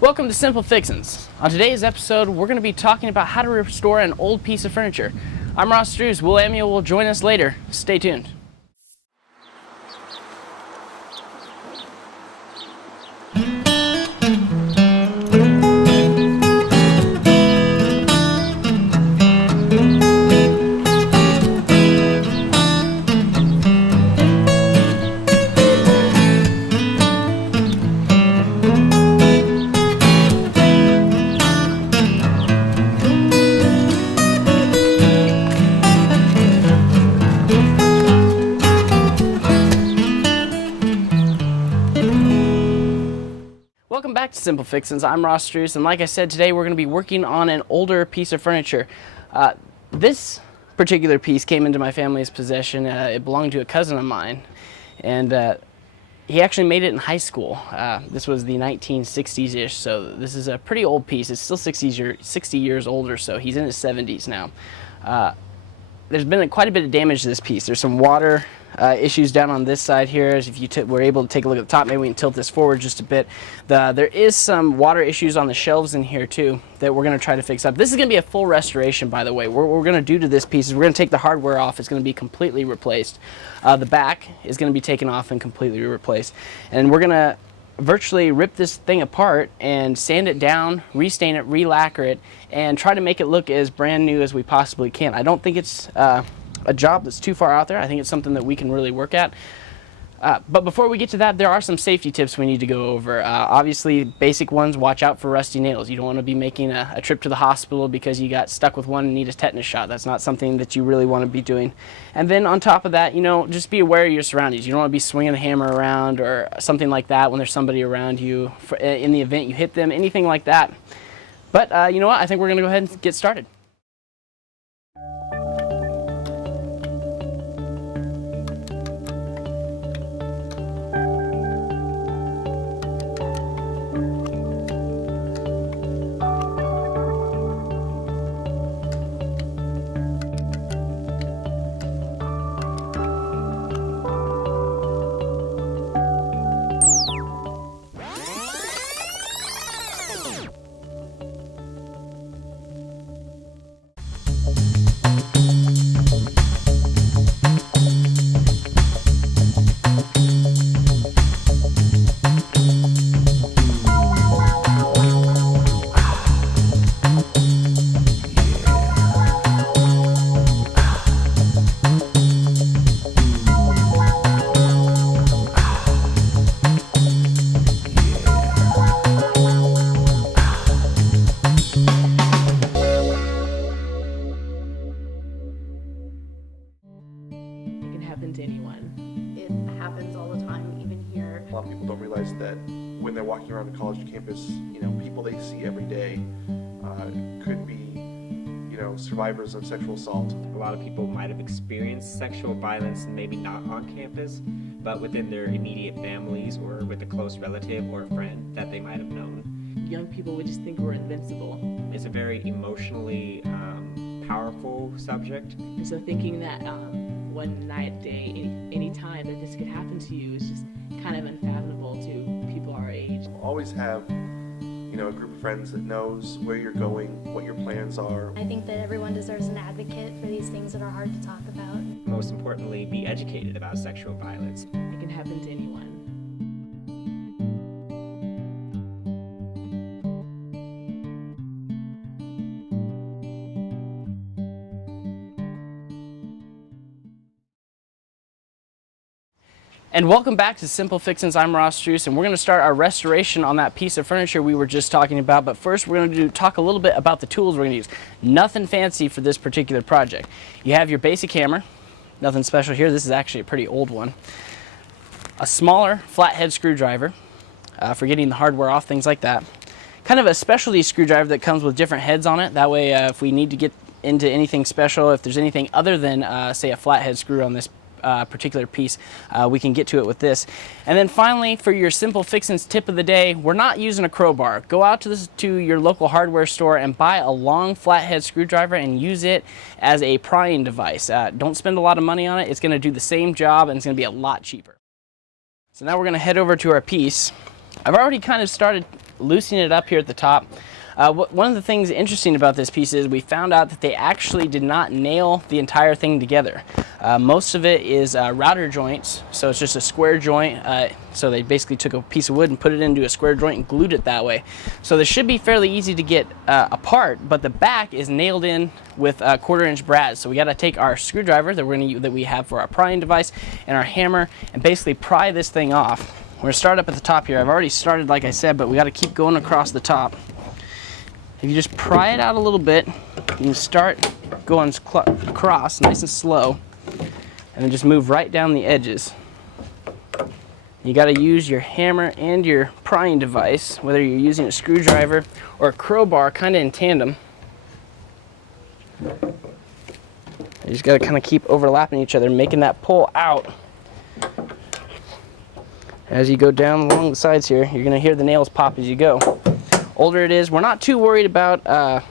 Welcome to Simple Fixins. On today's episode, we're going to be talking about how to restore an old piece of furniture. I'm Ross Drews. Will Amiel will join us later. Stay tuned. Welcome back to Simple Fixins. I'm Ross Drews, and like I said, today we're going to be working on an older piece of furniture. This particular piece came into my family's possession. It belonged to a cousin of mine, and he actually made it in high school. This was the 1960s-ish, so this is a pretty old piece. It's still 60 years old or so. He's in his 70s now. There's been quite a bit of damage to this piece. There's some water issues down on this side here. As if you were able to take a look at the top, maybe we can tilt this forward just a bit. There is some water issues on the shelves in here too that we're going to try to fix up. This is going to be a full restoration, by the way. What we're going to do to this piece is we're going to take the hardware off. It's going to be completely replaced. The back is going to be taken off and completely replaced. And we're going to virtually rip this thing apart and sand it down, restain it, re-lacquer it, and try to make it look as brand new as we possibly can. I don't think it's a job that's too far out there. I think it's something that we can really work at. But before we get to that, there are some safety tips we need to go over. Obviously, basic ones, watch out for rusty nails. You don't want to be making a trip to the hospital because you got stuck with one and need a tetanus shot. That's not something that you really want to be doing. And then on top of that, just be aware of your surroundings. You don't want to be swinging a hammer around or something like that when there's somebody around you in the event you hit them, anything like that. But you know what? I think we're going to go ahead and get started. To anyone. It happens all the time, even here. A lot of people don't realize that when they're walking around the college campus, people they see every day could be, survivors of sexual assault. A lot of people might have experienced sexual violence, maybe not on campus, but within their immediate families or with a close relative or friend that they might have known. Young people would just think we're invincible. It's a very emotionally powerful subject. And so thinking that one night, day, any time that this could happen to you is just kind of unfathomable to people our age. Always have, a group of friends that knows where you're going, what your plans are. I think that everyone deserves an advocate for these things that are hard to talk about. Most importantly, be educated about sexual violence. It can happen to anyone. And welcome back to Simple Fixins. I'm Ross Drews, and we're going to start our restoration on that piece of furniture we were just talking about. But first, we're going to talk a little bit about the tools we're going to use. Nothing fancy for this particular project. You have your basic hammer. Nothing special here. This is actually a pretty old one. A smaller flathead screwdriver for getting the hardware off, things like that. Kind of a specialty screwdriver that comes with different heads on it. That way, if we need to get into anything special, if there's anything other than, say, a flathead screw on this particular piece, we can get to it with this. And then finally, for your Simple Fixins tip of the day, we're not using a crowbar. Go out to your local hardware store and buy a long flathead screwdriver and use it as a prying device. Don't spend a lot of money on it. It's going to do the same job and it's going to be a lot cheaper. So now we're going to head over to our piece. I've already kind of started loosening it up here at the top. One of the things interesting about this piece is we found out that they actually did not nail the entire thing together. Most of it is router joints, so it's just a square joint. So they basically took a piece of wood and put it into a square joint and glued it that way. So this should be fairly easy to get apart, but the back is nailed in with 1/4-inch brads. So we got to take our screwdriver that we have for our prying device and our hammer and basically pry this thing off. We're going to start up at the top here. I've already started, like I said, but we got to keep going across the top. If you just pry it out a little bit, you can start going across nice and slow, and then just move right down the edges. You got to use your hammer and your prying device, whether you're using a screwdriver or a crowbar, kind of in tandem. You just got to kind of keep overlapping each other, making that pull out. As you go down along the sides here, you're going to hear the nails pop as you go. Older it is, we're not too worried about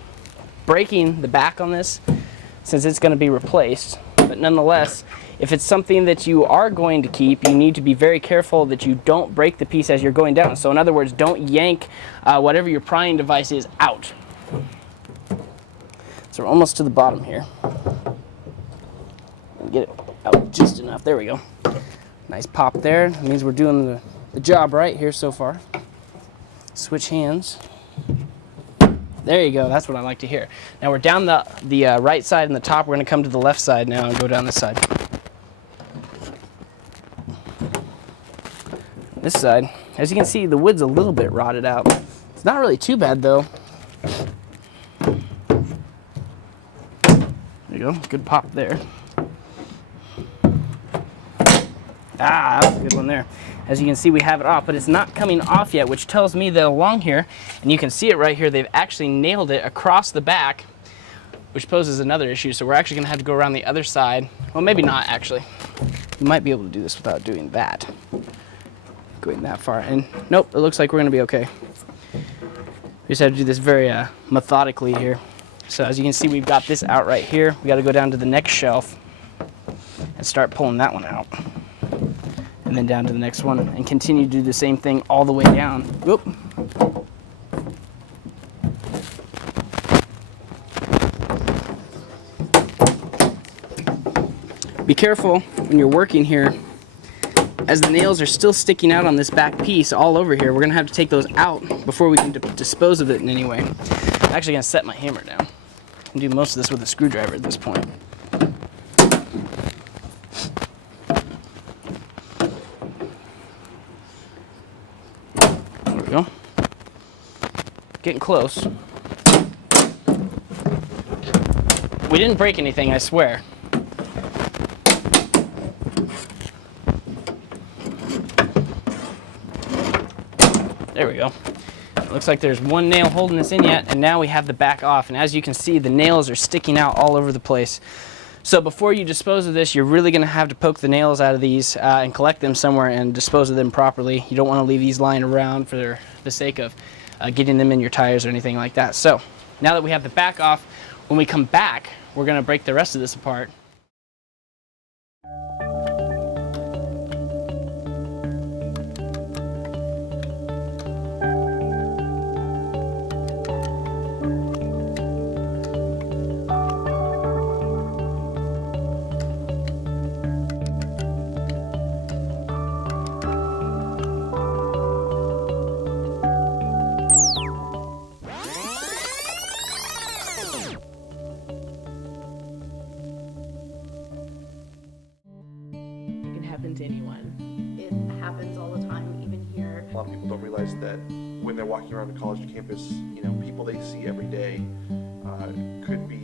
breaking the back on this since it's going to be replaced, but nonetheless, if it's something that you are going to keep, you need to be very careful that you don't break the piece as you're going down. So in other words, don't yank whatever your prying device is out. So we're almost to the bottom here. Get it out just enough. There we go. Nice pop there. That means we're doing the job right here so far. Switch hands. There you go. That's what I like to hear. Now we're down the right side and the top. We're going to come to the left side now and go down this side. This side, as you can see, the wood's a little bit rotted out. It's not really too bad though. There you go. Good pop there. Ah, that was a good one there. As you can see, we have it off, but it's not coming off yet, which tells me that along here, and you can see it right here, they've actually nailed it across the back, which poses another issue. So we're actually going to have to go around the other side. Well, maybe not, actually. You might be able to do this without doing that. Going that far. And nope, it looks like we're going to be okay. We just have to do this very methodically here. So as you can see, we've got this out right here. We got to go down to the next shelf and start pulling that one out. And then down to the next one and continue to do the same thing all the way down. Whoop. Be careful when you're working here, as the nails are still sticking out on this back piece all over here. We're going to have to take those out before we can dispose of it in any way. I'm actually going to set my hammer down. I can do most of this with a screwdriver at this point. There we go. Getting close. We didn't break anything, I swear. There we go. Looks like there's one nail holding this in yet, and now we have the back off. And as you can see, the nails are sticking out all over the place. So before you dispose of this, you're really going to have to poke the nails out of these and collect them somewhere and dispose of them properly. You don't want to leave these lying around for the sake of getting them in your tires or anything like that. So now that we have the back off, when we come back, we're going to break the rest of this apart. Happen to anyone. It happens all the time, even here. A lot of people don't realize that when they're walking around the college campus, people they see every day could be,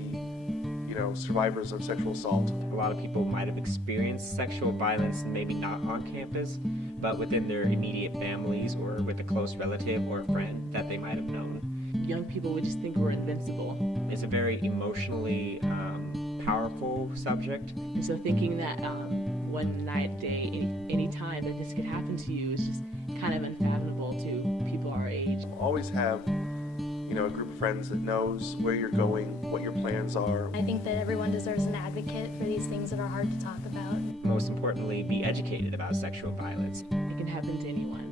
survivors of sexual assault. A lot of people might have experienced sexual violence, maybe not on campus, but within their immediate families or with a close relative or friend that they might have known. Young people would just think we're invincible. It's a very emotionally powerful subject. And so thinking that one night, day, any time that this could happen to you is just kind of unfathomable to people our age. Always have, a group of friends that knows where you're going, what your plans are. I think that everyone deserves an advocate for these things that are hard to talk about. Most importantly, be educated about sexual violence. It can happen to anyone.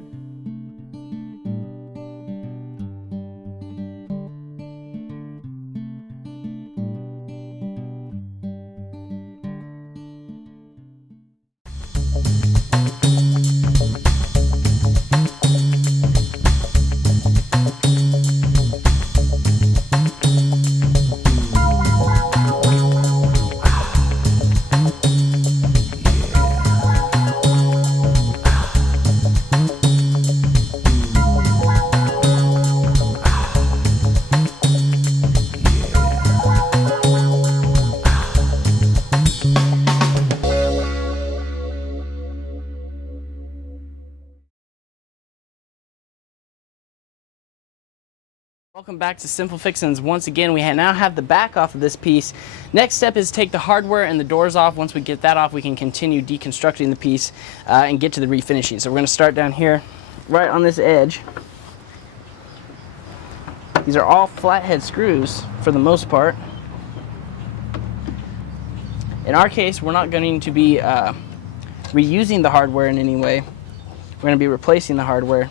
Welcome back to Simple Fixins. Once again, we now have the back off of this piece. Next step is take the hardware and the doors off. Once we get that off, we can continue deconstructing the piece and get to the refinishing. So we're going to start down here, right on this edge. These are all flathead screws for the most part. In our case, we're not going to be reusing the hardware in any way. We're going to be replacing the hardware.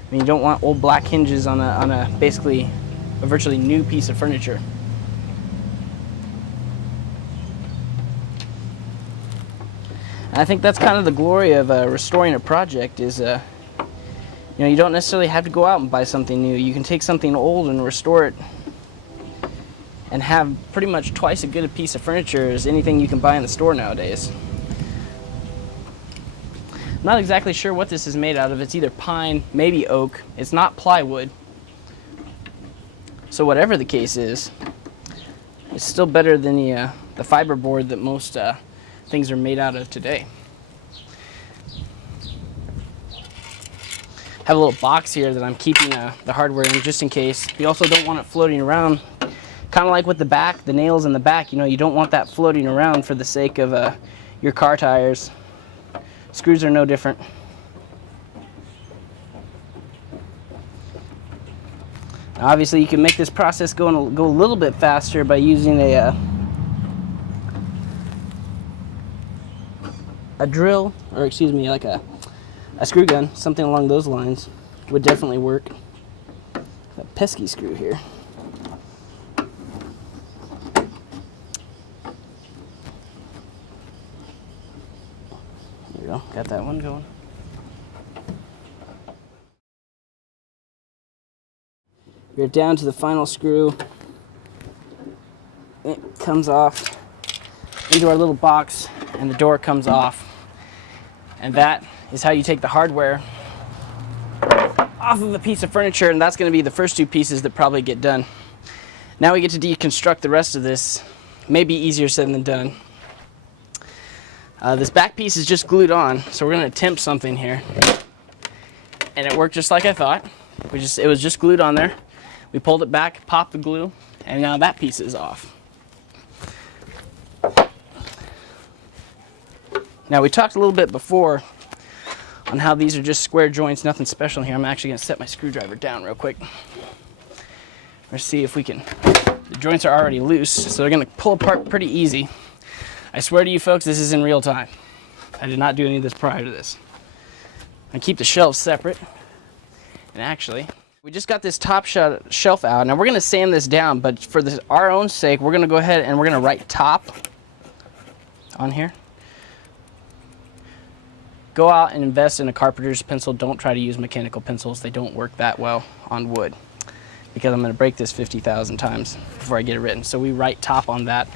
I mean, you don't want old black hinges on a basically a virtually new piece of furniture. And I think that's kind of the glory of restoring a project is, you know, you don't necessarily have to go out and buy something new. You can take something old and restore it and have pretty much twice as good a piece of furniture as anything you can buy in the store nowadays. I'm not exactly sure what this is made out of. It's either pine, maybe oak. It's not plywood. So whatever the case is, it's still better than the fiberboard that most things are made out of today. Have a little box here that I'm keeping the hardware in just in case. You also don't want it floating around. Kind of like with the back, the nails in the back, you know, you don't want that floating around for the sake of your car tires. Screws are no different. Now, obviously, you can make this process go a little bit faster by using a drill, or excuse me, like a screw gun, something along those lines would definitely work. A pesky screw here. There we go, got that one going. We're down to the final screw. It comes off into our little box and the door comes off. And that is how you take the hardware off of a piece of furniture, and that's going to be the first two pieces that probably get done. Now we get to deconstruct the rest of this. Maybe easier said than done. This back piece is just glued on, so we're going to attempt something here. And it worked just like I thought. It was just glued on there. We pulled it back, popped the glue, and now that piece is off. Now we talked a little bit before on how these are just square joints, nothing special here. I'm actually going to set my screwdriver down real quick. Let's see if we can. The joints are already loose, so they're going to pull apart pretty easy. I swear to you folks, this is in real time. I did not do any of this prior to this. I keep the shelves separate. And actually, we just got this top shelf out. Now we're going to sand this down, but for our own sake, we're going to go ahead and we're going to write top on here. Go out and invest in a carpenter's pencil. Don't try to use mechanical pencils. They don't work that well on wood because I'm going to break this 50,000 times before I get it written. So we write top on that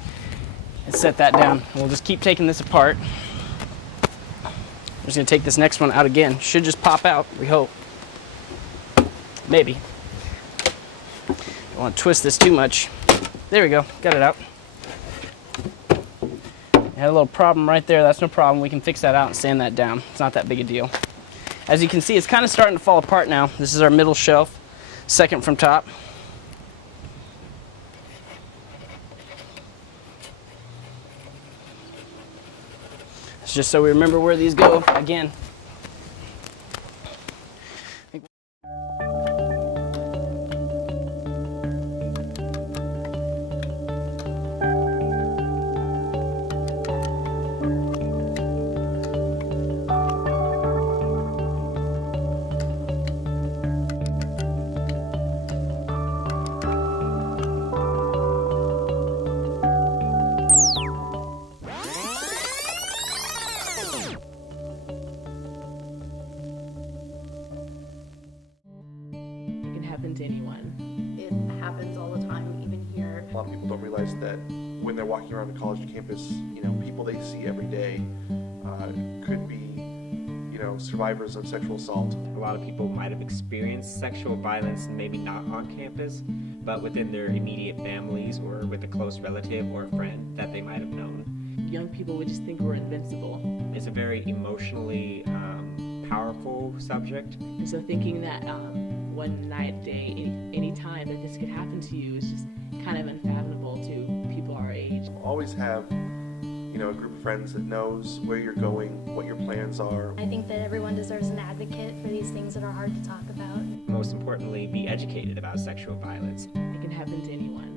and set that down. We'll just keep taking this apart. I'm just going to take this next one out again. Should just pop out, we hope. Maybe. Don't want to twist this too much. There we go. Got it out. Had a little problem right there. That's no problem. We can fix that out and sand that down. It's not that big a deal. As you can see, it's kind of starting to fall apart now. This is our middle shelf, second from top. It's just so we remember where these go again. To anyone. It happens all the time, even here. A lot of people don't realize that when they're walking around the college campus, you know, people they see every day could be, you know, survivors of sexual assault. A lot of people might have experienced sexual violence, maybe not on campus, but within their immediate families or with a close relative or friend that they might have known. Young people would just think we're invincible. It's a very emotionally powerful subject. And so thinking that one night, day, any time that this could happen to you is just kind of unfathomable to people our age. Always have, a group of friends that knows where you're going, what your plans are. I think that everyone deserves an advocate for these things that are hard to talk about. Most importantly, be educated about sexual violence. It can happen to anyone.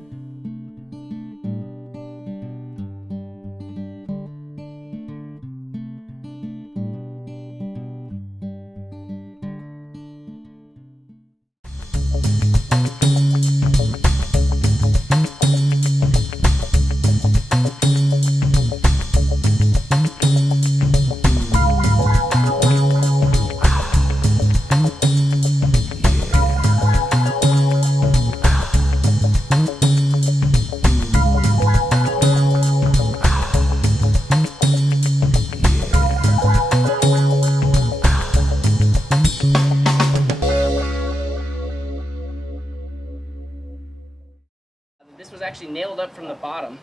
This was actually nailed up from the bottom.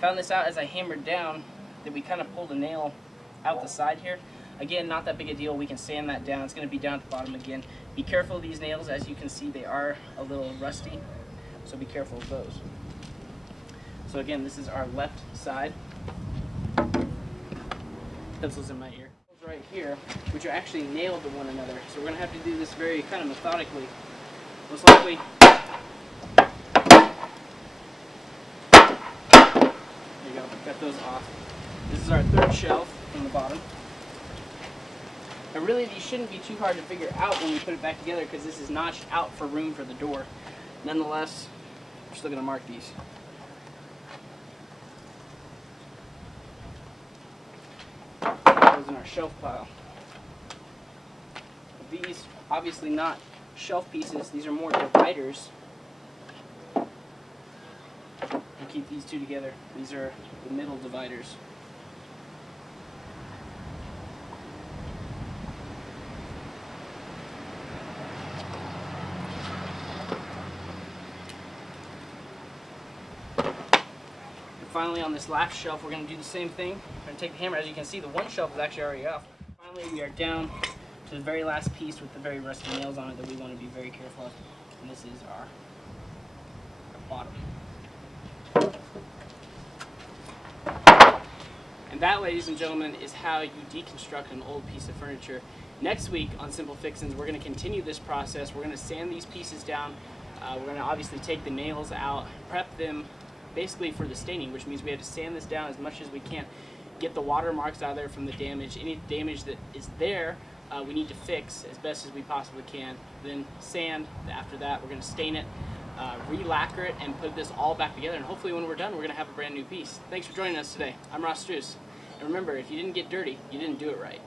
Found this out as I hammered down that we kind of pulled a nail out the side here. Again, not that big a deal. We can sand that down. It's going to be down at the bottom again. Be careful of these nails. As you can see, they are a little rusty, so be careful of those. So again, this is our left side. Pencils in my ear. Right here, which are actually nailed to one another. So we're going to have to do this very kind of methodically. Most likely, got those off. This is our third shelf from the bottom. And really these shouldn't be too hard to figure out when we put it back together because this is notched out for room for the door. Nonetheless, we're still going to mark these. Those in our shelf pile. These, obviously not shelf pieces, these are more dividers. Keep these two together. These are the middle dividers. And finally, on this last shelf, we're going to do the same thing. We're going to take the hammer. As you can see, the one shelf is actually already off. Finally, we are down to the very last piece with the very rusty nails on it that we want to be very careful of. And this is our bottom. And that, ladies and gentlemen, is how you deconstruct an old piece of furniture. Next week on Simple Fixins, we're going to continue this process. We're going to sand these pieces down. We're going to obviously take the nails out, prep them basically for the staining, which means we have to sand this down as much as we can, get the watermarks out of there from the damage. Any damage that is there, we need to fix as best as we possibly can. Then sand. After that, we're going to stain it, re-lacquer it, and put this all back together. And hopefully when we're done, we're going to have a brand new piece. Thanks for joining us today. I'm Ross Struess. And remember, if you didn't get dirty, you didn't do it right.